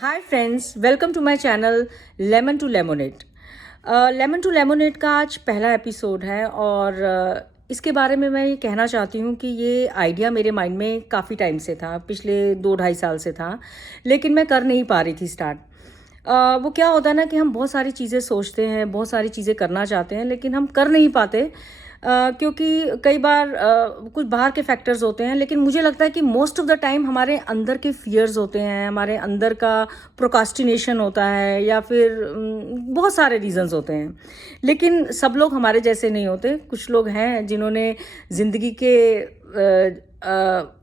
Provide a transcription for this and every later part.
Hi friends, welcome to my channel lemon to lemonade. Lemon to lemonade का आज पहला episode है और इसके बारे में मैं ये कहना चाहती हूँ कि ये आइडिया मेरे माइंड में काफ़ी टाइम से था, पिछले 2 ढाई साल से था, लेकिन मैं कर नहीं पा रही थी स्टार्ट। वो क्या होता है ना कि हम बहुत सारी चीज़ें सोचते हैं, बहुत सारी चीज़ें करना चाहते हैं, लेकिन हम कर नहीं पाते क्योंकि कई बार कुछ बाहर के फैक्टर्स होते हैं। लेकिन मुझे लगता है कि मोस्ट ऑफ द टाइम हमारे अंदर के फियर्स होते हैं, हमारे अंदर का प्रोकास्टिनेशन होता है, या फिर बहुत सारे रीजंस होते हैं। लेकिन सब लोग हमारे जैसे नहीं होते। कुछ लोग हैं जिन्होंने ज़िंदगी के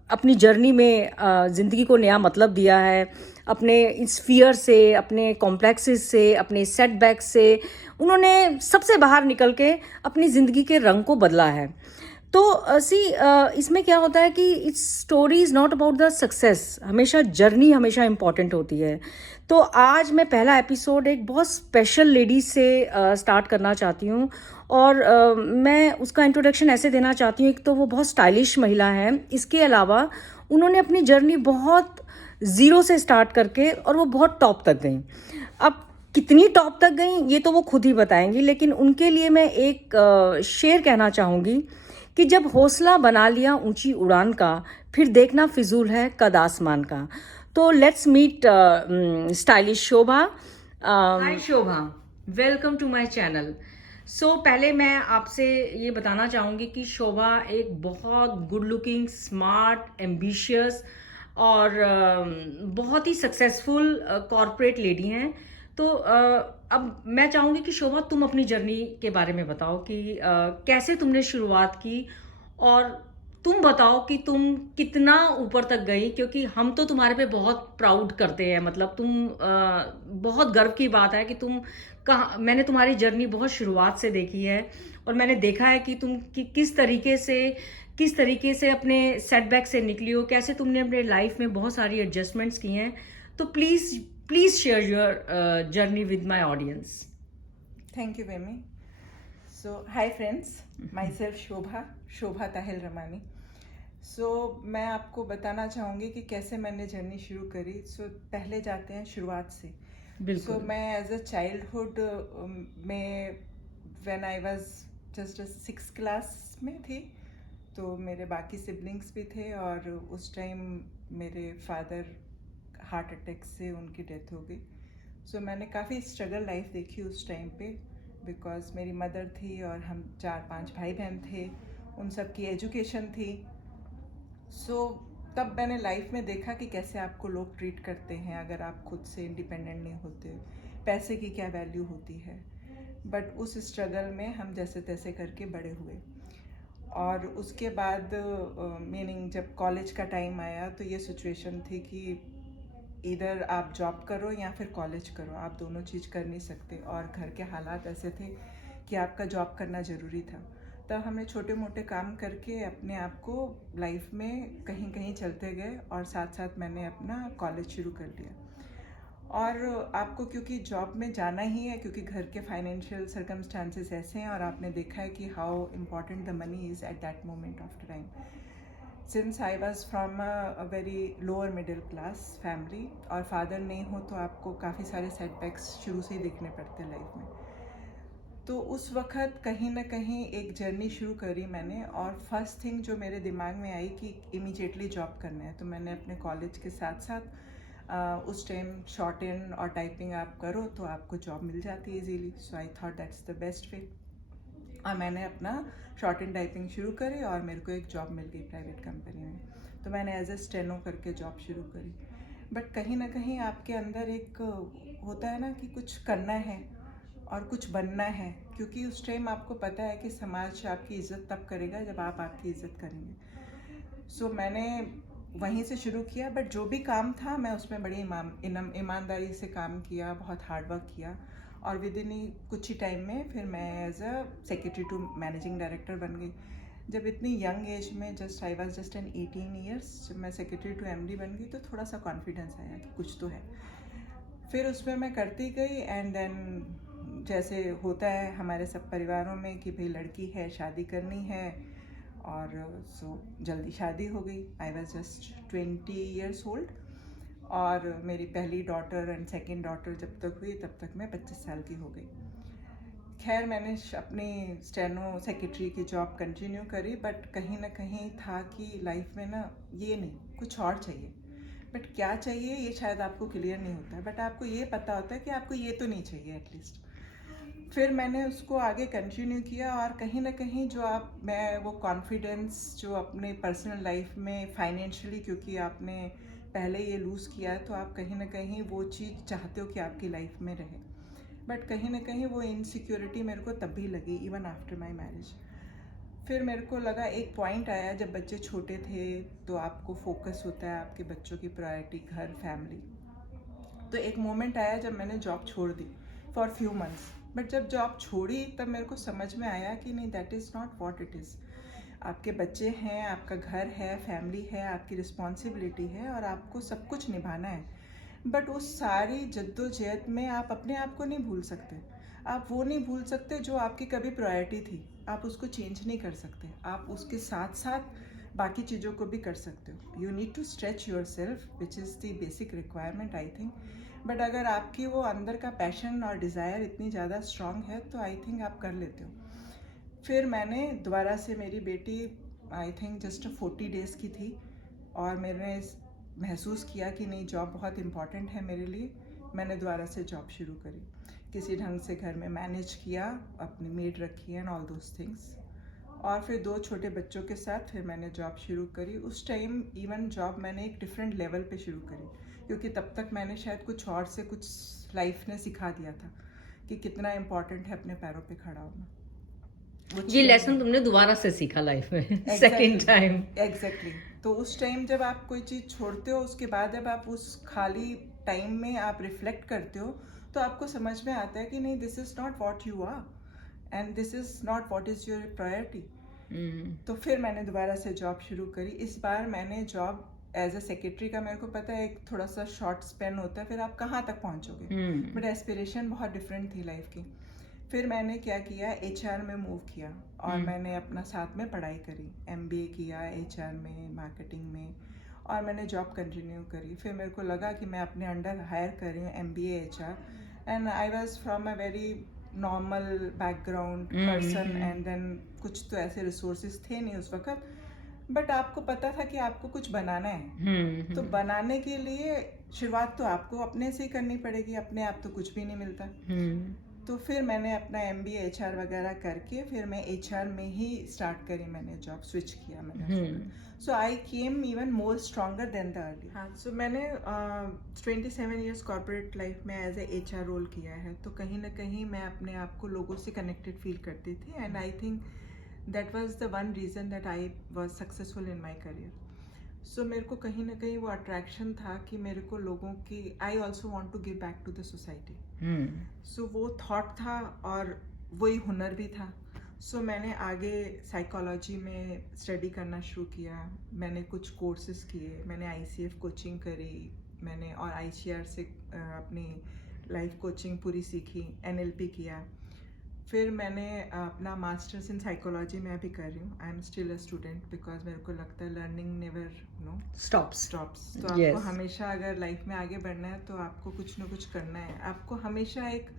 अपनी जर्नी में ज़िंदगी को नया मतलब दिया है, अपने इस फियर से, अपने कॉम्प्लेक्सेस से, अपने सेटबैक से उन्होंने सबसे बाहर निकल के अपनी ज़िंदगी के रंग को बदला है। तो इसमें क्या होता है कि it's story is not about the success, हमेशा जर्नी हमेशा इंपॉर्टेंट होती है। तो आज मैं पहला एपिसोड एक बहुत स्पेशल लेडी से स्टार्ट करना चाहती हूँ। और मैं उसका इंट्रोडक्शन ऐसे देना चाहती हूँ। एक तो वो बहुत स्टाइलिश महिला है, इसके अलावा उन्होंने अपनी जर्नी बहुत ज़ीरो से स्टार्ट करके और वो बहुत टॉप तक गई। अब कितनी टॉप तक गई ये तो वो खुद ही बताएंगी, लेकिन उनके लिए मैं एक शेर कहना चाहूँगी कि जब हौसला बना लिया ऊंची उड़ान का, फिर देखना फिजूल है कद आसमान का। तो let's meet stylish Shobha. Hi Shobha, welcome to my channel. पहले मैं आपसे ये बताना चाहूँगी कि शोभा एक बहुत गुड लुकिंग, स्मार्ट, एम्बिशियस और बहुत ही सक्सेसफुल कॉरपोरेट लेडी हैं। तो अब मैं चाहूँगी कि शोभा तुम अपनी जर्नी के बारे में बताओ कि कैसे तुमने शुरुआत की, और तुम बताओ कि तुम कितना ऊपर तक गई, क्योंकि हम तो तुम्हारे पे बहुत प्राउड करते हैं। मतलब तुम बहुत गर्व की बात है कि तुम कहाँ, मैंने तुम्हारी जर्नी बहुत शुरुआत से देखी है और मैंने देखा है कि तुम किस तरीके से अपने सेटबैक से निकली हो, कैसे तुमने अपने लाइफ में बहुत सारी एडजस्टमेंट्स की हैं। तो please please share your journey with my audience. Thank you, Vemi. So, hi friends, myself शोभा ताहिल रमानी. मैं आपको बताना चाहूँगी कि कैसे मैंने जर्नी शुरू करी. पहले जाते हैं शुरुआत से. बिल्कुल। मैं एज अ चाइल्डहुड में when I was just 6 class में थी, तो मेरे बाकी सिबलिंग्स भी थे और उस टाइम मेरे फादर हार्ट अटैक से उनकी डेथ हो गई. मैंने काफ़ी स्ट्रगल लाइफ देखी उस टाइम पे, बिकॉज मेरी मदर थी और हम 4-5 भाई बहन थे, उन सब की एजुकेशन थी. तब मैंने लाइफ में देखा कि कैसे आपको लोग ट्रीट करते हैं अगर आप खुद से इंडिपेंडेंट नहीं होते, पैसे की क्या वैल्यू होती है. बट उस स्ट्रगल में हम जैसे तैसे करके बड़े हुए. और उसके बाद मीनिंग जब कॉलेज का टाइम आया तो ये सिचुएशन थी कि इधर आप जॉब करो या फिर कॉलेज करो, आप दोनों चीज़ कर नहीं सकते. और घर के हालात ऐसे थे कि आपका जॉब करना ज़रूरी था. तब हमने छोटे मोटे काम करके अपने आप को लाइफ में कहीं कहीं चलते गए और साथ साथ मैंने अपना कॉलेज शुरू कर लिया. और आपको क्योंकि जॉब में जाना ही है, क्योंकि घर के फाइनेंशियल सर्कमस्टांसेस ऐसे हैं और आपने देखा है कि how important the money is at that moment of time. Since I was from a very lower middle class family और फादर नहीं हो तो आपको काफ़ी सारे सेटबैक्स शुरू से ही देखने पड़ते लाइफ में. तो उस वक्त कहीं ना कहीं एक जर्नी शुरू करी मैंने. और फर्स्ट थिंग जो मेरे दिमाग में आई कि इमीडिएटली जॉब करना है, तो मैंने अपने कॉलेज के साथ साथ उस टाइम शॉर्ट इन और टाइपिंग आप करो तो आपको जॉब मिल जाती है easily. I thought that's the best way. और मैंने अपना शॉर्ट इन टाइपिंग शुरू करी और मेरे को एक जॉब मिल गई प्राइवेट कंपनी में. तो मैंने एज ए स्टेनो करके जॉब शुरू करी. बट कहीं ना कहीं आपके अंदर एक होता है ना कि कुछ करना है और कुछ बनना है, क्योंकि उस टाइम आपको पता है कि समाज आपकी इज़्ज़त तब करेगा जब आप आपकी इज़्ज़त करेंगे. मैंने वहीं से शुरू किया. बट जो भी काम था मैं उसमें बड़ी ईमानदारी से काम किया, बहुत हार्ड वर्क किया. और विद इन कुछ ही टाइम में फिर मैं as a secretary to managing director बन गई. जब इतनी यंग एज में I was just an 18 years, जब मैं सेक्रेटरी टू एमडी बन गई तो थोड़ा सा कॉन्फिडेंस आया कि कुछ तो है. फिर उसमें मैं करती गई. एंड देन जैसे होता है हमारे सब परिवारों में कि भाई लड़की है, शादी करनी है. और जल्दी शादी हो गई. आई वॉज जस्ट 20 ईयर्स ओल्ड. और मेरी पहली डॉटर एंड सेकंड डॉटर जब तक हुई तब तक मैं 25 साल की हो गई। खैर मैंने अपनी स्टेनो सेक्रेटरी की जॉब कंटिन्यू करी, बट कहीं ना कहीं था कि लाइफ में ना ये नहीं, कुछ और चाहिए। बट क्या चाहिए ये शायद आपको क्लियर नहीं होता है, बट आपको ये पता होता है कि आपको ये तो नहीं चाहिए एटलीस्ट। फिर मैंने उसको आगे कंटिन्यू किया, और कहीं ना कहीं मैं वो कॉन्फिडेंस जो अपने पर्सनल लाइफ में फाइनेंशियली, क्योंकि आपने पहले ये लूज़ किया है तो आप कहीं ना कहीं वो चीज़ चाहते हो कि आपकी लाइफ में रहे। बट कहीं ना कहीं वो इनसिक्योरिटी मेरे को तब भी लगी, इवन आफ्टर माई मैरिज। फिर मेरे को लगा, एक पॉइंट आया जब बच्चे छोटे थे तो आपको फोकस होता है आपके बच्चों की प्रायोरिटी, घर, फैमिली। तो एक मोमेंट आया जब मैंने जॉब छोड़ दी फॉर फ्यू मंथ्स। बट जब जॉब छोड़ी तब मेरे को समझ में आया कि नहीं, that is not what it is. आपके बच्चे हैं, आपका घर है, फैमिली है, आपकी रिस्पॉन्सिबिलिटी है और आपको सब कुछ निभाना है। बट उस सारी जद्दोजहद में आप अपने आप को नहीं भूल सकते। आप वो नहीं भूल सकते जो आपकी कभी प्रायोरिटी थी। आप उसको चेंज नहीं कर सकते। आप उसके साथ साथ बाकी चीज़ों को भी कर सकते हो। You need to stretch yourself, which is the basic requirement I think. But अगर आपकी वो अंदर का पैशन और डिज़ायर इतनी ज़्यादा स्ट्रांग है तो आई थिंक आप कर लेते हो। फिर मैंने दोबारा से, मेरी बेटी आई थिंक जस्ट 40 डेज़ की थी, और मैंने महसूस किया कि नहीं, जॉब बहुत इम्पॉर्टेंट है मेरे लिए। मैंने दोबारा से जॉब शुरू करी, किसी ढंग से घर में मैनेज किया, अपनी मेड रखी एंड ऑल दोज थिंग्स। और फिर 2 छोटे बच्चों के साथ फिर मैंने जॉब शुरू करी। उस टाइम इवन जॉब मैंने एक डिफरेंट लेवल पे शुरू करी, क्योंकि तब तक मैंने शायद कुछ और से कुछ लाइफ ने सिखा दिया था कि कितना इम्पॉर्टेंट है अपने पैरों पे खड़ा होना। वो ये 6 लेसन तुमने दोबारा से सीखा लाइफ में सेकंड टाइम। एग्जैक्टली। तो उस टाइम जब आप कोई चीज़ छोड़ते हो, उसके बाद जब आप उस खाली टाइम में आप रिफ्लेक्ट करते हो तो आपको समझ में आता है कि नहीं, this is not what you are and this is not what is your priority. तो फिर मैंने दोबारा से जॉब शुरू करी। इस बार मैंने जॉब एज अ सेक्रेटरी का, मेरे को पता है एक थोड़ा सा शॉर्ट स्पेन होता है, फिर आप कहाँ तक पहुँचोगे, बट एस्पिरेशन बहुत डिफरेंट थी लाइफ की। फिर मैंने क्या किया, HR में मूव किया, और मैंने अपना साथ में पढ़ाई करी, MBA किया HR में, मार्केटिंग में, और मैंने जॉब कंटिन्यू करी। फिर मेरे को लगा कि मैं अपने अंडर हायर कर रही हूँ MBA HR, and I was from a very normal background person, and then कुछ तो ऐसे रिसोर्सेज थे नहीं उस वक्त, बट आपको पता था कि आपको कुछ बनाना है। तो बनाने के लिए शुरुआत तो आपको अपने से ही करनी पड़ेगी, अपने आप तो कुछ भी नहीं मिलता। तो फिर मैंने अपना MBA HR वगैरह करके फिर मैं HR में ही स्टार्ट करी, मैंने जॉब स्विच किया मैंने। So I came even more stronger than the early. हाँ, सो मैंने 27 ईयर्स कॉर्पोरेट लाइफ में एज ए HR रोल किया है, तो कहीं ना कहीं मैं अपने आप को लोगों से कनेक्टेड फील करती थी, and I think that was the one reason that I was successful in my career. So मेरे को कहीं ना कहीं वो अट्रैक्शन था कि मेरे को लोगों की, I also want to give back to the society. So वो थॉट था और वही हुनर भी था। सो मैंने आगे साइकोलॉजी में स्टडी करना शुरू किया, मैंने कुछ कोर्सेज किए, मैंने ICF कोचिंग करी, मैंने और ICR से अपनी लाइफ कोचिंग पूरी सीखी, NLP किया। फिर मैंने अपना मास्टर्स इन साइकोलॉजी में अभी कर रही हूँ। I am still a student, because मेरे को लगता है लर्निंग नेवर स्टॉप्स। तो आपको हमेशा अगर लाइफ में आगे बढ़ना है तो आपको कुछ ना कुछ करना है, आपको हमेशा एक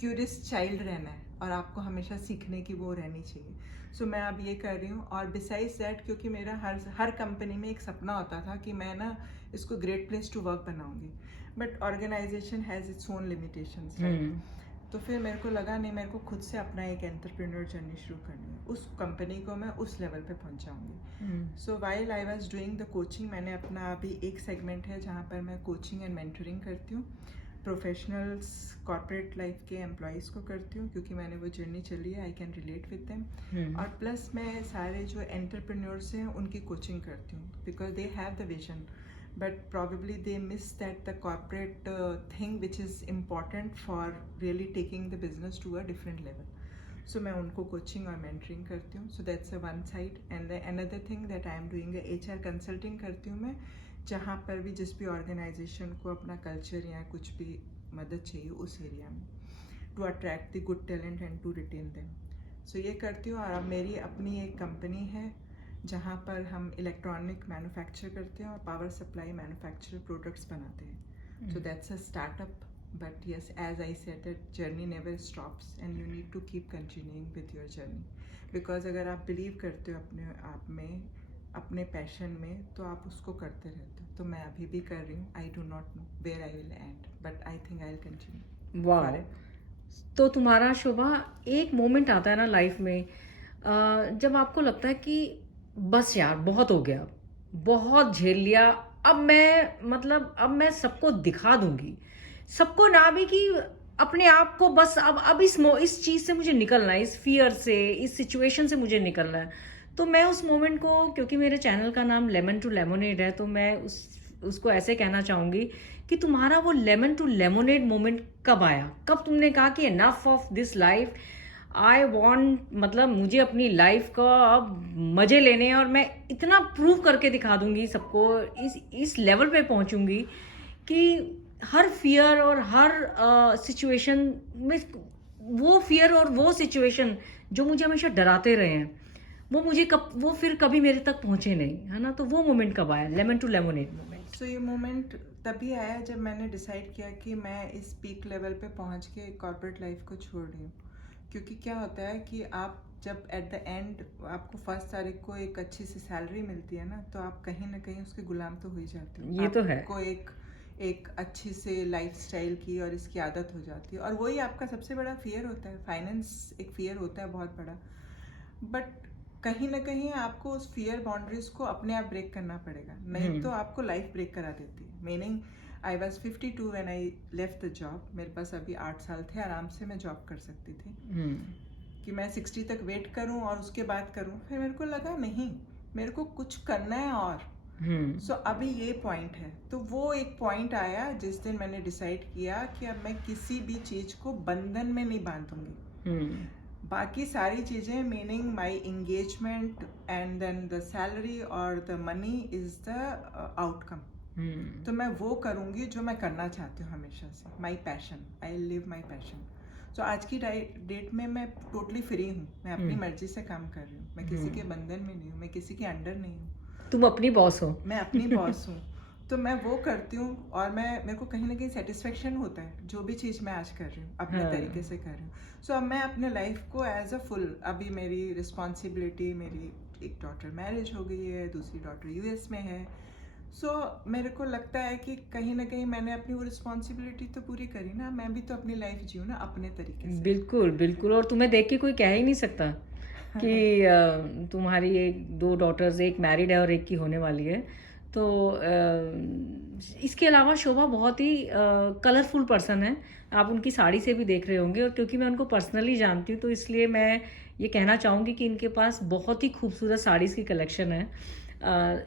क्यूरियस चाइल्ड रहना है, और आपको हमेशा सीखने की वो रहनी चाहिए। सो मैं अब ये कर रही हूँ, और बिसाइड्स दैट, क्योंकि मेरा हर कंपनी में एक सपना होता था कि मैं ना इसको ग्रेट प्लेस टू वर्क बनाऊंगी, but organisation has its own limitations, right. तो फिर मेरे को लगा नहीं, मेरे को खुद से अपना एक एंटरप्रेन्योर जर्नी शुरू करनी है, उस कंपनी को मैं उस लेवल पे पहुंचाऊंगी। So while I was doing the coaching, मैंने अपना अभी एक सेगमेंट है जहाँ पर मैं कोचिंग एंड मेंटरिंग करती हूँ, प्रोफेशनल्स कॉर्पोरेट लाइफ के एम्प्लॉयज़ को करती हूँ, क्योंकि मैंने वो जर्नी चली है, I can relate with them. और प्लस मैं सारे जो एंटरप्रेन्योर्स हैं उनकी कोचिंग करती हूँ, because they have the vision, but probably they miss that the corporate thing which is important for really taking the business to a different level. So मैं उनको coaching और mentoring करती हूँ, so that's a one side, and the another thing that I am doing a HR consulting करती हूँ मैं, जहाँ पर भी जिस भी organization को अपना culture या कुछ भी मदद चाहिए उस एरिया में, to attract the good talent and to retain them. So ये करती हूँ, और अब मेरी अपनी एक कंपनी है जहाँ पर हम इलेक्ट्रॉनिक मैन्युफैक्चर करते हैं और पावर सप्लाई मैन्युफैक्चर प्रोडक्ट्स बनाते हैं. So that's a startup. But yes, as I said, that journey never stops and you need to keep continuing with your journey. Because अगर आप believe करते हो अपने आप में, अपने पैशन में, तो आप उसको करते रहते हो. तो मैं अभी भी कर रही हूँ. I do not know where I will end, but I think I'll continue. वाह. तो तुम्हारा शोभा एक मोमेंट आता है ना लाइफ में, जब आपको लगता है कि बस यार बहुत हो गया, बहुत झेल लिया, अब मैं सबको दिखा दूंगी, सबको ना भी कि अपने आप को, बस अब इस चीज से मुझे निकलना है, इस फियर से, इस सिचुएशन से मुझे निकलना है. तो मैं उस मोमेंट को, क्योंकि मेरे चैनल का नाम लेमन टू लेमोनेड है, तो मैं उसको ऐसे कहना चाहूंगी कि तुम्हारा वो लेमन टू लेमोनेड मोमेंट कब आया, कब तुमने कहा कि enough of this life, I want, मतलब मुझे अपनी लाइफ का अब मजे लेने हैं और मैं इतना प्रूव करके दिखा दूंगी सबको, इस लेवल पे पहुंचूंगी कि हर फियर और हर सिचुएशन में, वो फियर और वो सिचुएशन जो मुझे हमेशा डराते रहे हैं, वो फिर कभी मेरे तक पहुंचे नहीं, है ना. तो वो मोमेंट कब आया, लेमन टू लेमोनेड मोमेंट? सो ये मोमेंट तभी आया जब मैंने डिसाइड किया कि मैं इस पीक लेवल पे पहुंच के कॉर्पोरेट लाइफ को छोड़ रही हूँ. क्योंकि क्या होता है कि आप जब एट द एंड आपको 1 तारीख को एक अच्छी सी सैलरी मिलती है ना, तो आप कहीं ना कहीं उसके गुलाम तो हो ही जाते हो. ये तो है. आपको एक अच्छी से लाइफस्टाइल की और इसकी आदत हो जाती है, और वही आपका सबसे बड़ा फियर होता है. फाइनेंस एक फियर होता है बहुत बड़ा, बट कहीं ना कहीं आपको उस फियर बाउंड्रीज को अपने आप ब्रेक करना पड़ेगा, नहीं तो आपको लाइफ ब्रेक करा देती है. Meaning I was 52 when I left the job. मेरे पास अभी 8 साल थे, आराम से मैं जॉब कर सकती थी. कि मैं 60 तक वेट करूं और उसके बाद करूं. फिर मेरे को लगा नहीं, मेरे को कुछ करना है. और सो अभी ये पॉइंट है. तो वो एक पॉइंट आया जिस दिन मैंने डिसाइड किया कि अब मैं किसी भी चीज को बंधन में नहीं बांधूंगी. बाकी सारी चीजें, meaning my engagement and then the salary और the money is the outcome. तो मैं वो करूंगी जो मैं करना चाहती हूँ हमेशा से. My passion, I live my passion. So आज की डेट में मैं टोटली फ्री हूँ. मैं अपनी मर्जी से काम कर रही हूँ. मैं किसी के बंधन में नहीं हूँ, मैं किसी के अंडर नहीं हूँ. तुम अपनी बॉस हो. मैं अपनी बॉस हूँ. तो मैं वो करती हूँ और मेरे को कहीं ना कहीं सेटिस्फेक्शन होता है जो भी चीज़ मैं आज कर रही हूँ, अपने तरीके से कर रही हूँ. सो अब मैं अपने लाइफ को एज अ फुल, अभी मेरी रिस्पॉन्सिबिलिटी, मेरी एक डॉटर मैरिज हो गई है, दूसरी डॉटर यूएस में है. सो मेरे को लगता है कि कहीं ना कहीं मैंने अपनी वो रिस्पॉन्सिबिलिटी तो पूरी करी ना. मैं भी तो अपनी लाइफ जीऊँ ना अपने तरीके से. बिल्कुल बिल्कुल. और तुम्हें देख के कोई कह ही नहीं सकता कि तुम्हारी 2 डॉटर्स, एक मैरिड है और एक की होने वाली है. तो इसके अलावा शोभा बहुत ही कलरफुल पर्सन है. आप उनकी साड़ी से भी देख रहे होंगे, और क्योंकि मैं उनको पर्सनली जानती हूँ तो इसलिए मैं ये कहना चाहूँगी कि इनके पास बहुत ही खूबसूरत साड़ीज़ की कलेक्शन है.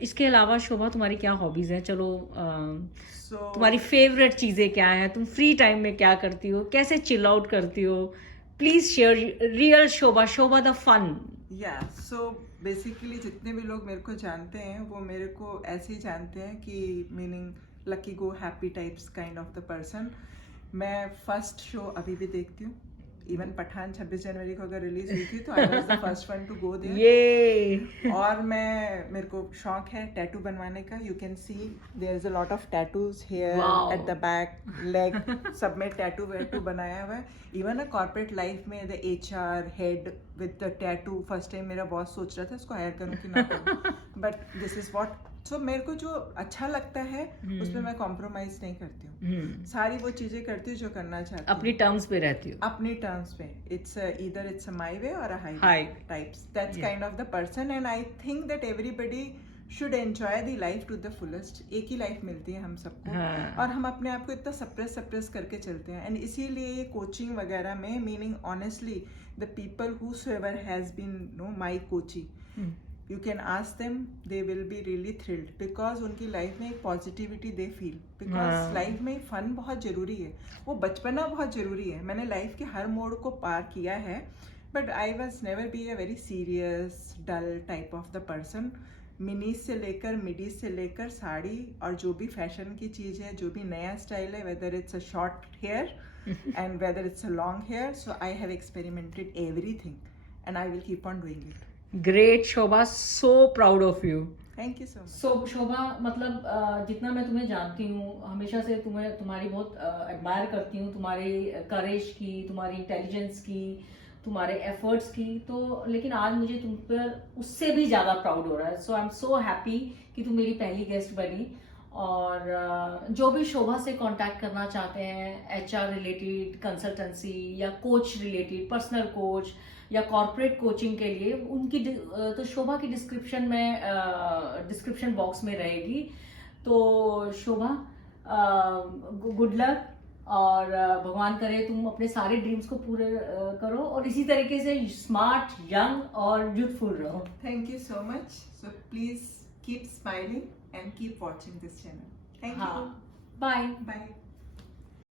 इसके अलावा शोभा तुम्हारी क्या हॉबीज हैं? चलो, तुम्हारी फेवरेट चीजें क्या हैं? तुम फ्री टाइम में क्या करती हो? कैसे चिल आउट करती हो? Please share real Shobha the fun. या सो बेसिकली जितने भी लोग मेरे को जानते हैं वो मेरे को ऐसे ही जानते हैं कि meaning lucky go happy types kind of the person. मैं फर्स्ट शो अभी भी देखती हूँ. इवन पठान 26 जनवरी को अगर रिलीज हुई थी तो I was the first one to go there. ये और मेरे को शौक है टैटू बनवाने का. You can see there is a lot of tattoos here at the back, leg, सब में टैटू बनाया हुआ है. इवन अ कॉर्पोरेट लाइफ में the HR head with the tattoo. First time मेरा बॉस सोच रहा था इसको हायर करूँ कि ना करूँ, बट दिस इज व्हाट. सो मेरे को जो अच्छा लगता है उसमें मैं कॉम्प्रोमाइज नहीं करती हूँ. सारी वो चीजें करती हूँ जो करना चाहती हूँ. अपनी टर्म्स पे रहती हूँ. अपनी टर्म्स पे. It's either it's a my way or a high types. That's kind of the person and I think that everybody should enjoy the life to the fullest. एक ही लाइफ मिलती है हम सबको. और हम अपने आप को इतना सप्रेस करके चलते हैं. एंड इसीलिए ये कोचिंग वगैरह में, meaning honestly the people whosoever has been know my coachee, you can ask them, they will be really thrilled because उनकी लाइफ में एक positivity they feel. Because life में फन बहुत जरूरी है, वो बचपना बहुत जरूरी है. मैंने लाइफ के हर मोड़ को पार किया है, but I was never be a very serious dull type of the person. Minis से लेकर मिडीज से लेकर साड़ी और जो भी फैशन की चीज़ है, जो भी नया स्टाइल है, whether it's a short hair and whether it's a long hair, so I have experimented everything and I will keep on doing it. Great Shobha, so proud of you. Thank you so much. So Shobha, मतलब जितना मैं तुम्हें जानती हूँ, हमेशा से तुम्हारी बहुत एडमायर करती हूँ, तुम्हारी करेज की, तुम्हारी इंटेलिजेंस की, तुम्हारे एफर्ट्स की। तो लेकिन आज मुझे तुम पर उससे भी ज़्यादा प्राउड हो रहा है। सो आई एम सो हैप्पी कि तुम मेरी पहली गेस्ट बनी। और जो भी शोभा से कांटेक्ट करना चाहते हैं, एचआर रिलेटेड कंसल्टेंसी या कोच रिलेटेड, पर्सनल कोच या कॉर्पोरेट कोचिंग के लिए, तो शोभा की डिस्क्रिप्शन बॉक्स में रहेगी। तो शोभा, गुड लक, और भगवान करे तुम अपने सारे ड्रीम्स को पूरे करो और इसी तरीके से स्मार्ट, यंग और यूथफुल रहो। Thank you so much. So please keep smiling and keep watching this channel. Thank हाँ, you. बाय। Bye.